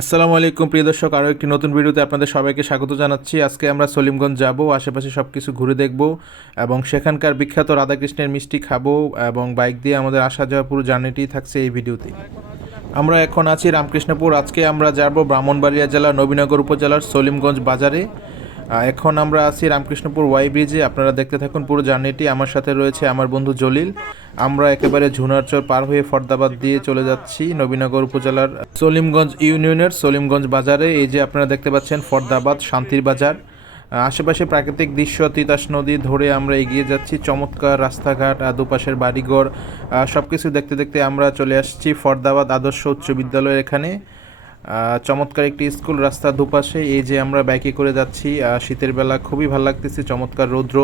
আসসালামু আলাইকুম, প্রিয় দর্শক, আরও একটি নতুন ভিডিওতে আপনাদের সবাইকে স্বাগত জানাচ্ছি। আজকে আমরা সলিমগঞ্জ যাব, আশেপাশে সব কিছু ঘুরে দেখব এবং সেখানকার বিখ্যাত রাধাকৃষ্ণের মিষ্টি খাব এবং বাইক দিয়ে আমাদের আসা যাওয়া পুরো জার্নিটি থাকছে এই ভিডিওতে। আমরা এখন আছি রামকৃষ্ণপুর। আজকে আমরা যাব ব্রাহ্মণবাড়িয়া জেলার নবীনগর উপজেলার সলিমগঞ্জ বাজারে। এখন আমরা আছি রামকৃষ্ণপুর ওয়াই ব্রিজে। আপনারা দেখতে থাকুন পুরো জার্নিটি। আমার সাথে রয়েছে আমার বন্ধু জলিল। আমরা একেবারে ঝুনারচর পার হয়ে ফর্দাবাদ দিয়ে চলে যাচ্ছি নবীনগর উপজেলার সলিমগঞ্জ ইউনিয়নের সলিমগঞ্জ বাজারে। এই যে আপনারা দেখতে পাচ্ছেন ফর্দাবাদ, শান্তির বাজার। আশেপাশে প্রাকৃতিক দৃশ্য, তিতাস নদী ধরে আমরা এগিয়ে যাচ্ছি। চমৎকার রাস্তাঘাট দুপাশের বাড়িঘর। সব কিছু দেখতে দেখতে আমরা চলে আসছি ফর্দাবাদ আদর্শ উচ্চ বিদ্যালয়ের এখানে। চমৎকার একটি স্কুল রাস্তা দুপাশে। এই যে আমরা বাইকে করে যাচ্ছি শীতের বেলা খুবই ভালো লাগতেছে চমৎকার রৌদ্র।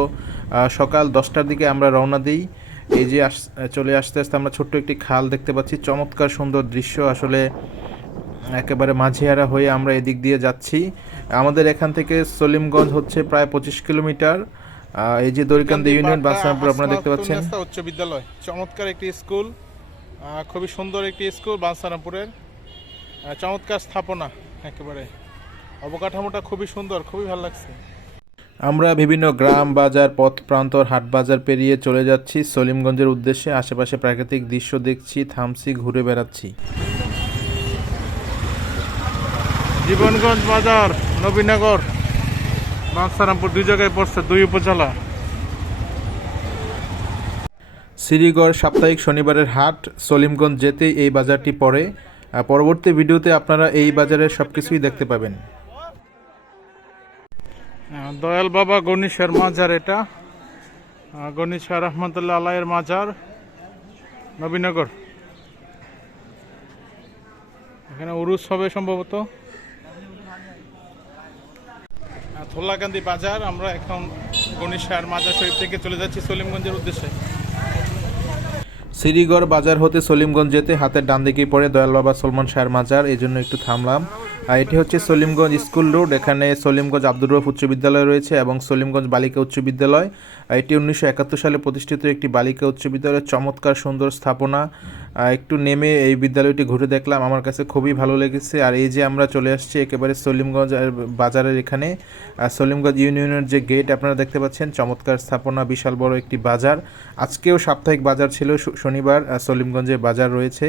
সকাল দশটার দিকে আমরা রওনা দিই। এই যে আস চলে আসতে আসতে আমরা ছোট্ট একটি খাল দেখতে পাচ্ছি। চমৎকার সুন্দর দৃশ্য আসলে একেবারে মাঝিহারা হয়ে আমরা এদিক দিয়ে যাচ্ছি। আমাদের এখান থেকে সলিমগঞ্জ হচ্ছে প্রায় পঁচিশ কিলোমিটার। এই যে দরিকান্দি ইউনিয়ন বাসনাপুর আপনারা দেখতে পাচ্ছেন। উচ্চ বিদ্যালয়। চমৎকার একটি স্কুল আহ, খুবই সুন্দর একটি স্কুল বানসারামপুরের আহ, চমৎকার স্থাপনা একেবারে। অবকাঠামোটা খুবই সুন্দর খুবই ভালো লাগছে। আমরা বিভিন্ন গ্রাম বাজার পথ প্রান্তর হাট বাজার পেরিয়ে চলে যাচ্ছি। সলিমগঞ্জের উদ্দেশ্যে আশেপাশে প্রাকৃতিক দৃশ্য দেখছি থামছি ঘুরে বেড়াচ্ছি। জীবনগঞ্জ বাজার নবীনগর বানসারামপুর দুই জায়গায় পড়ছে দুই উপজেলা। শ্রীগড় সাপ্তাহিক শনিবারের হাট সলিমগঞ্জ যেতেই এই বাজারটি পড়ে। পরবর্তী ভিডিওতে আপনারা এই বাজারের সব কিছুই দেখতে পাবেন। দয়াল বাবা গণেশের মাজার এটা। গণেশ রহমতুল্লাহ আলাইয়ের মাজার, নবীনগর। এখানে উরুস হবে সম্ভবত। থোলাকান্দি বাজার, আমরা এখন গণেশ মাজার শরীফ থেকে চলে যাচ্ছি সলিমগঞ্জের উদ্দেশ্যে। শ্রীগড় বাজার হতে সলিমগঞ্জ যেতে হাতের ডান দিকেই পড়ে দয়াল বাবা সলমান শাহের মাজার। এই জন্য একটু থামলাম। এটি হচ্ছে সলিমগঞ্জ স্কুল রোড। এখানে সলিমগঞ্জ আব্দুর রফ উচ্চ বিদ্যালয় রয়েছে এবং সলিমগঞ্জ বালিকা উচ্চ বিদ্যালয়। এটি উনিশশো একাত্তর সালে প্রতিষ্ঠিত একটি বালিকা উচ্চ বিদ্যালয়ের চমৎকার, সুন্দর স্থাপনা। একটু নেমে এই বিদ্যালয়টি ঘুরে দেখলাম। আমার কাছে খুবই ভালো লেগেছে। আর এই যে আমরা চলে আসছি একেবারে সলিমগঞ্জ বাজারের এখানে। সলিমগঞ্জ ইউনিয়নের যে গেট আপনারা দেখতে পাচ্ছেন, চমৎকার স্থাপনা, বিশাল বড় একটি বাজার। আজকেও সাপ্তাহিক বাজার ছিল শনিবার। সলিমগঞ্জে বাজার রয়েছে।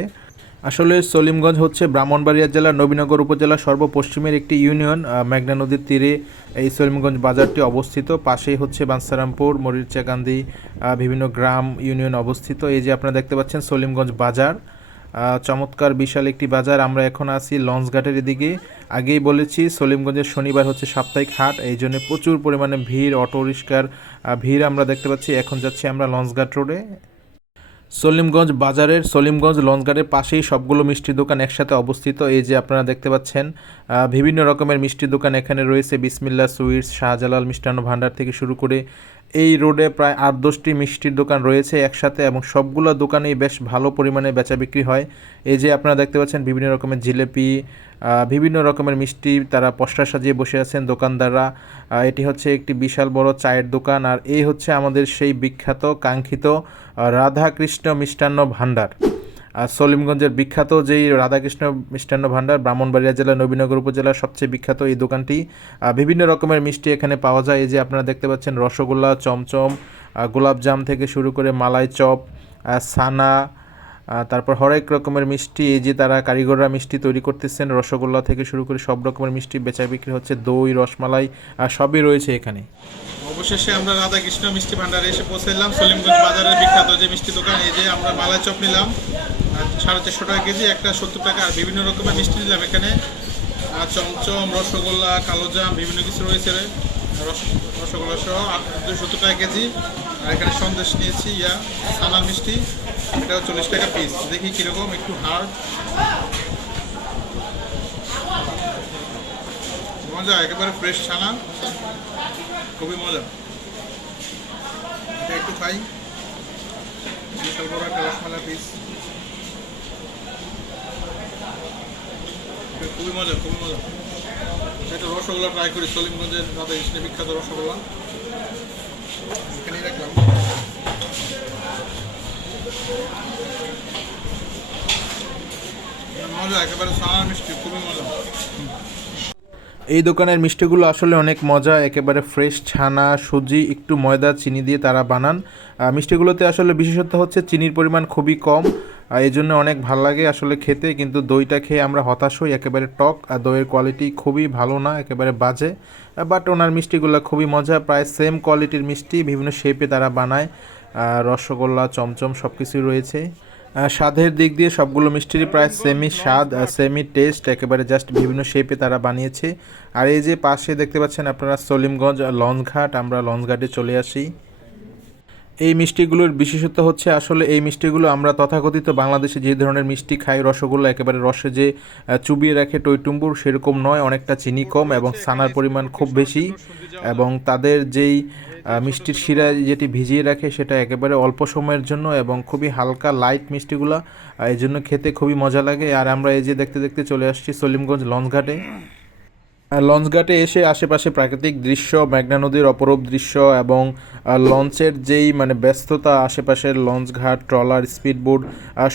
আসলে সলিমগঞ্জ হচ্ছে ব্রাহ্মণবাড়িয়া জেলার নবীনগর উপজেলার সর্বপশ্চিমের একটি ইউনিয়ন মেঘনা নদীর তীরে এই সলিমগঞ্জ বাজারটি অবস্থিত। পাশেই হচ্ছে বানসারামপুর মরিচাকান্দি আহ, বিভিন্ন গ্রাম ইউনিয়ন অবস্থিত। এই যে আপনারা দেখতে পাচ্ছেন সলিমগঞ্জ বাজার চমৎকার বিশাল একটি বাজার। আমরা এখন আছি লঞ্চঘাটের এদিকে। আগেই বলেছি সলিমগঞ্জের শনিবার হচ্ছে সাপ্তাহিক হাট। এই জন্য প্রচুর পরিমাণে ভিড় অটো রিক্সার ভিড় আমরা দেখতে পাচ্ছি। এখন যাচ্ছি আমরা লঞ্চঘাট রোডে। সলিমগঞ্জ বাজারের সলিমগঞ্জ লঞ্চঘাটের পাশেই সবগুলো মিষ্টির দোকান একসাথে অবস্থিত। এই যে আপনারা দেখতে পাচ্ছেন বিভিন্ন রকমের মিষ্টির দোকান এখানে রয়েছে। বিসমিল্লা সুইটস, শাহজালাল মিষ্টান্ন ভাণ্ডার থেকে শুরু করে এই রোডে প্রায় আট দশটি মিষ্টির দোকান রয়েছে একসাথে এবং সবগুলো দোকানেই বেশ ভালো পরিমাণে বেচা বিক্রি হয়। এই যে আপনারা দেখতে পাচ্ছেন বিভিন্ন রকমের জিলেপি বিভিন্ন রকমের মিষ্টি, তারা পশরা সাজিয়ে বসে আছেন দোকানদাররা। এটি হচ্ছে একটি বিশাল বড় চায়ের দোকান আর এই হচ্ছে আমাদের সেই বিখ্যাত, কাঙ্ক্ষিত রাধাকৃষ্ণ মিষ্টান্ন ভাণ্ডার। আর সলিমগঞ্জের বিখ্যাত যেই রাধাকৃষ্ণ মিষ্টান্ন ভাণ্ডার ব্রাহ্মণবাড়িয়া জেলা নবীনগর উপজেলার সবচেয়ে বিখ্যাত এই দোকানটি বিভিন্ন রকমের মিষ্টি এখানে পাওয়া যায়। এই যে আপনারা দেখতে পাচ্ছেন রসগোল্লা, চমচম গোলাপজাম থেকে শুরু করে মালাই চপ সানা তারপর হরেক রকমের মিষ্টি। এই যে তারা কারিগররা মিষ্টি তৈরি করতেছেন, রসগোল্লা থেকে শুরু করে সব রকমের মিষ্টি বেচা বিক্রি হচ্ছে। দই, রসমালাই সবই রয়েছে এখানে। অবশেষে আমরা রাধাকৃষ্ণ মিষ্টি ভান্ডারে এসে পৌঁছাইলাম সলিমগঞ্জ বাজারের বিখ্যাত যে মিষ্টি দোকান, এই যে আমরা মালাই চপ নিলাম। সাড়ে চারশো টাকা কেজি, একটা সত্তর টাকা, আর বিভিন্ন রকমের মিষ্টি নিলাম এখানে। চমচম, রসগোল্লা কালোজাম বিভিন্ন কিছু রয়েছে রস- রসগোল্লা সহ দুশো সত্তর টাকা কেজি। আর এখানে সন্দেশ নিয়েছি, ইয়া সানা মিষ্টি। এটা চল্লিশ টাকা পিস দেখি কীরকম, একটু হার্ড মজা, একেবারে ফ্রেশ ছানা খুবই মজা। এটা একটু খাই। বিশাল বড় একটা রসমালাই পিস খুবই মজা খুবই মজা এটা রসগোল্লা ট্রাই করি, সলিমগঞ্জের রাধা কৃষ্ণের বিখ্যাত রসগোল্লা। এই দোকানের মিষ্টিগুলো আসলে অনেক মজা, একেবারে ফ্রেশ ছানা, সুজি, একটু ময়দা, চিনি দিয়ে তারা বানান। মিষ্টিগুলোতে আসলে বিশেষত্ব হচ্ছে চিনির পরিমাণ খুবই কম। আহ, এই জন্য অনেক ভালো লাগে আসলে খেতে কিন্তু দইটা খেয়ে আমরা হতাশ হই। একেবারে টক আর দইয়ের কোয়ালিটি খুবই ভালো না একেবারে বাজে। বাট ওনার মিষ্টিগুলো খুবই মজা প্রায় সেম কোয়ালিটির মিষ্টি বিভিন্ন শেপে তারা বানায়। রসগোল্লা চমচম সব কিছুই রয়েছে স্বাদের দিক দিয়ে সবগুলো মিষ্টিরই প্রায় সেমি স্বাদ সেমি টেস্ট একেবারে জাস্ট বিভিন্ন শেপে তারা বানিয়েছে। আর এই যে পাশে দেখতে পাচ্ছেন আপনারা সলিমগঞ্জ লঞ্চঘাট আমরা লঞ্চঘাটে চলে আসি। এই মিষ্টিগুলোর বিশেষত্ব হচ্ছে আসলে এই মিষ্টিগুলো আমরা তথাকথিত বাংলাদেশে যে ধরনের মিষ্টি খাই, রসগোল্লা একেবারে রসে যে চুবিয়ে রাখে টইটুম্বুর সেরকম নয়, অনেকটা চিনি কম এবং ছানার পরিমাণ খুব বেশি এবং তাদের যেই মিষ্টির শিরা যেটি ভিজিয়ে রাখে সেটা একেবারে অল্প সময়ের জন্য এবং খুবই হালকা লাইট মিষ্টিগুলো এই জন্য খেতে খুবই মজা লাগে। আর আমরা এই যে দেখতে দেখতে চলে আসছি সলিমগঞ্জ লঞ্চঘাটে। লঞ্চঘাটে এসে আশেপাশে প্রাকৃতিক দৃশ্য, মেঘনা নদীর অপরূপ দৃশ্য এবং লঞ্চের যেই মানে ব্যস্ততা, আশেপাশের লঞ্চঘাট, ট্রলার, স্পিডবোট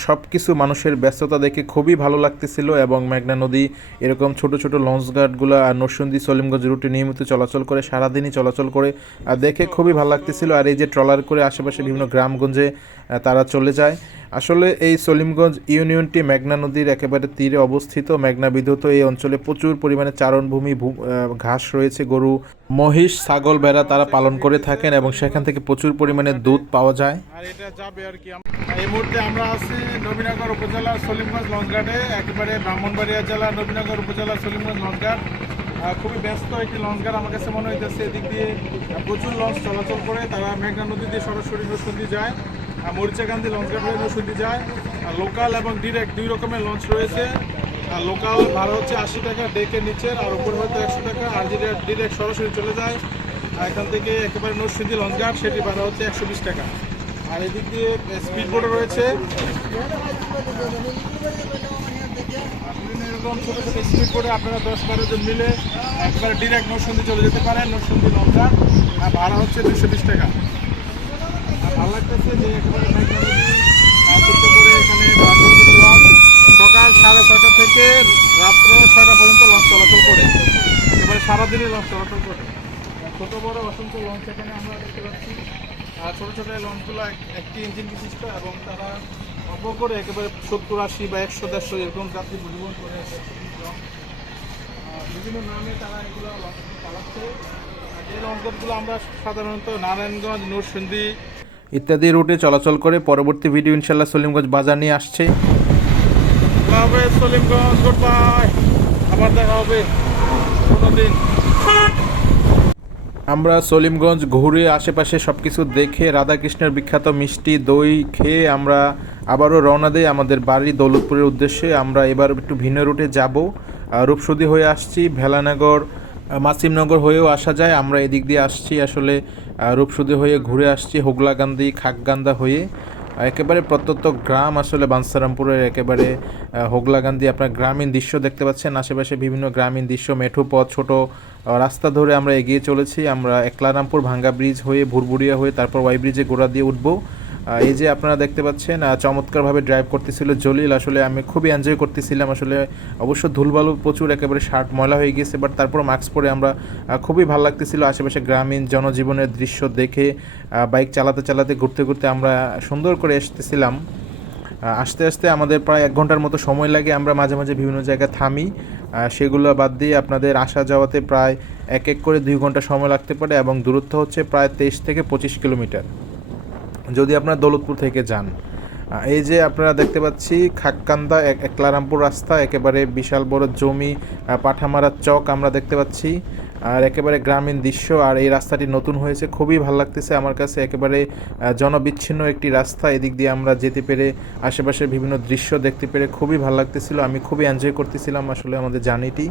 সব কিছু মানুষের ব্যস্ততা দেখে খুবই ভালো লাগতেছিল এবং মেঘনা নদী এরকম ছোট ছোট লঞ্চঘাটগুলো আর নরসিংদী, সলিমগঞ্জ রুটে নিয়মিত চলাচল করে, সারাদিনই চলাচল করে আর দেখে খুবই ভালো লাগতেছিল। আর এই যে ট্রলার করে আশেপাশে বিভিন্ন গ্রামগঞ্জে তারা চলে যায়। আসলে এই সলিমগঞ্জ ইউনিয়নটি মেঘনা নদীর একেবারে তীরে অবস্থিত। মেঘনা বিধৌত এই অঞ্চলে প্রচুর পরিমাণে চারণভূমি আহ, ঘাস রয়েছে গরু মহিষ ছাগল ভেড়া তারা পালন করে থাকেন এবং সেখান থেকে প্রচুর পরিমাণে দুধ পাওয়া যায়। আর এটা যাবে আর কি এই মুহূর্তে আমরা আছি নবীনগর উপজেলার সলিমগঞ্জ লঞ্চঘাটে একেবারে ব্রাহ্মণবাড়িয়া জেলা নবীনগর উপজেলার সলিমগঞ্জ আহ, খুবই ব্যস্ত একটি লঞ্চঘাট আমার কাছে মনে হইতেছে এদিক দিয়ে প্রচুর লঞ্চ চলাচল করে তারা মেঘনা নদী দিয়ে সরাসরি নসুন্দি যায় মরিচাকান্দি লঞ্চঘাট হয়ে নসুন্দি যায়। লোকাল এবং ডিরেক্ট দুই রকমের লঞ্চ রয়েছে। আর লোকাল ভাড়া হচ্ছে আশি টাকা ডেকে নিচের, আর উপরে হয়তো একশো টাকা। আর যেটা ডিরেক্ট সরাসরি চলে যায়, আর এখান থেকে একেবারে নরসিংদী লঞ্চঘাট, সেটি ভাড়া হচ্ছে একশো বিশ টাকা। আর এদিক দিয়ে স্পিড বোর্ডও রয়েছে এরকম ছোটো ছোটো স্পিড বোর্ডে আপনারা দশ বারো জন মিলে একবার ডিরেক্ট নরসিংদী চলে যেতে পারেন নরসিংদী লঞ্চঘাট। আর ভাড়া হচ্ছে দুশো টাকা। আর ভালো লাগতেছে যে একেবারে করে এখানে সকাল সাড়ে ছটা থেকে রাত্র ছয়টা পর্যন্ত লঞ্চ চলাচল করে। এবারে সারাদিনই লঞ্চ চলাচল করে। ছোট, বড় অসংখ্য লঞ্চ এখানে আমরা দেখতে পাচ্ছি। আর ছোটো ছোটো লঞ্চগুলো এক- একটি ইঞ্জিন বিশিষ্ট এবং তারা অল্প করে একেবারে সত্তর, আশি বা একশো, দেড়শো এরকম যাত্রী পরিবহন করে বিভিন্ন নামে তারা এগুলো চালাচ্ছে। এই লঞ্চগুলো আমরা সাধারণত নারায়ণগঞ্জ, নরসিংদী ইত্যাদি রুটে চলাচল করে। পরবর্তী ভিডিও ইনশাল্লাহ সলিমগঞ্জ বাজার নিয়ে আসছে। সলিমগঞ্জ গুড বাই আবার দেখা হবে আমরা সলিমগঞ্জ ঘুরে আশেপাশে সব কিছু দেখে রাধাকৃষ্ণের বিখ্যাত মিষ্টি দই খেয়ে আমরা আবারও রওনা দিই আমাদের বাড়ি দৌলতপুরের উদ্দেশ্যে। আমরা এবার একটু ভিন্ন রুটে যাব। রূপসদী হয়ে আসছি, ভেলানগর মাসিমনগর হয়েও আসা যায়। আমরা এদিক দিয়ে আসছি আসলে রূপসদী হয়ে ঘুরে আসছি হোগলাকান্দি খাকগান্দা হয়ে। একেবারে প্রত্যন্ত গ্রাম আসলে বানসারামপুরের একেবারে হোগলা হোগলাকান্দি আপনার গ্রামীণ দৃশ্য দেখতে পাচ্ছেন। আশেপাশে বিভিন্ন গ্রামীণ দৃশ্য, মেঠো পথ, ছোট রাস্তা ধরে আমরা এগিয়ে চলেছি। আমরা একলারামপুর ভাঙ্গা ব্রিজ হয়ে ভুরভুরিয়া হয়ে, তারপর ওয়াই ব্রিজে গোড়া দিয়ে উঠবো। এই যে আপনারা দেখতে পাচ্ছেন চমৎকারভাবে ড্রাইভ করতেছিল জলিল। আসলে আমি খুবই এনজয় করতেছিলাম। আসলে অবশ্য ধুলবালু প্রচুর একেবারে শার্ট ময়লা হয়ে গিয়েছে বাট তারপর মাস্ক পরে আমরা খুবই ভালো লাগতেছিল আশেপাশে গ্রামীণ জনজীবনের দৃশ্য দেখে। বাইক চালাতে চালাতে ঘুরতে ঘুরতে আমরা সুন্দর করে আসতেছিলাম আহ, আস্তে আস্তে আমাদের প্রায় এক ঘণ্টার মতো সময় লাগে আমরা মাঝে মাঝে বিভিন্ন জায়গায় থামি। সেগুলো বাদ দিয়ে আপনাদের আসা যাওয়াতে প্রায় এক এক করে দুই ঘণ্টা সময় লাগতে পারে এবং দূরত্ব হচ্ছে প্রায় তেইশ থেকে পঁচিশ কিলোমিটার। যদি আপনারা দৌলতপুর থেকে যান এই যে আপনারা দেখতে পাচ্ছি খাক্কান্দা এক একলারামপুর রাস্তা একেবারে বিশাল বড় জমি আহ, পাঠামারার চক আমরা দেখতে পাচ্ছি আর একেবারে গ্রামীণ দৃশ্য আর এই রাস্তাটি নতুন হয়েছে খুবই ভালো লাগতেছে আমার কাছে একেবারে জনবিচ্ছিন্ন একটি রাস্তা এদিক দিয়ে আমরা যেতে পেরে আশেপাশের বিভিন্ন দৃশ্য দেখতে পেরে খুবই ভালো লাগতেছিল আমি খুবই এনজয় করতেছিলাম আসলে আমাদের জার্নিটি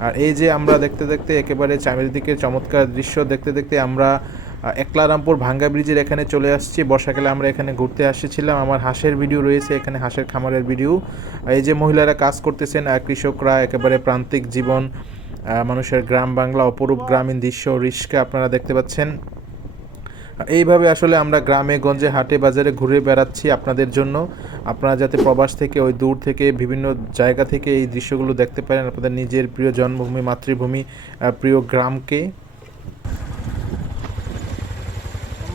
আর এই যে আমরা দেখতে দেখতে একেবারে চামের চারিদিকে চমৎকার দৃশ্য দেখতে দেখতে আমরা একলারামপুর ভাঙ্গা ব্রিজের এখানে চলে আসছি। বর্ষাকালে আমরা এখানে ঘুরতে আসছিলাম। আমার হাঁসের ভিডিও রয়েছে, এখানে হাঁসের খামারের ভিডিও। এই যে মহিলারা কাজ করতেছেন কৃষকরা, একেবারে প্রান্তিক জীবন মানুষের গ্রাম বাংলা, অপরূপ গ্রামীণ দৃশ্য, রিস্কা আপনারা দেখতে পাচ্ছেন। এইভাবে আসলে আমরা গ্রামে, গঞ্জে, হাটে, বাজারে ঘুরে বেড়াচ্ছি আপনাদের জন্য। আপনারা যাতে প্রবাস থেকে, ওই দূর থেকে, বিভিন্ন জায়গা থেকে এই দৃশ্যগুলো দেখতে পারেন। আপনাদের নিজের প্রিয় জন্মভূমি, মাতৃভূমি প্রিয় গ্রামকে।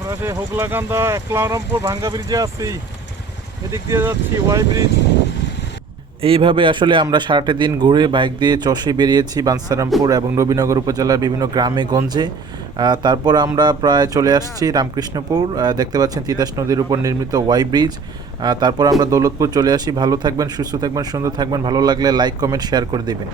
আমরা সেই হোগলাকান্দা, একলারামপুর, ভাঙ্গা ব্রিজে আছি। এদিক দিয়ে যাচ্ছি, ওয়াই ব্রিজ। এইভাবে আসলে আমরা সারাটা দিন ঘুরে বাইক দিয়ে চষে বেরিয়েছি বানসারামপুর এবং নবীনগর উপজেলার বিভিন্ন গ্রামে, গঞ্জে। তারপর আমরা প্রায় চলে আসছি রামকৃষ্ণপুর। দেখতে পাচ্ছেন তিতাস নদীর উপর নির্মিত ওয়াই ব্রিজ। তারপর আমরা দৌলতপুর চলে আসি। ভালো থাকবেন, সুস্থ থাকবেন, সুন্দর থাকবেন। ভালো লাগলে লাইক, কমেন্ট, শেয়ার করে দেবেন।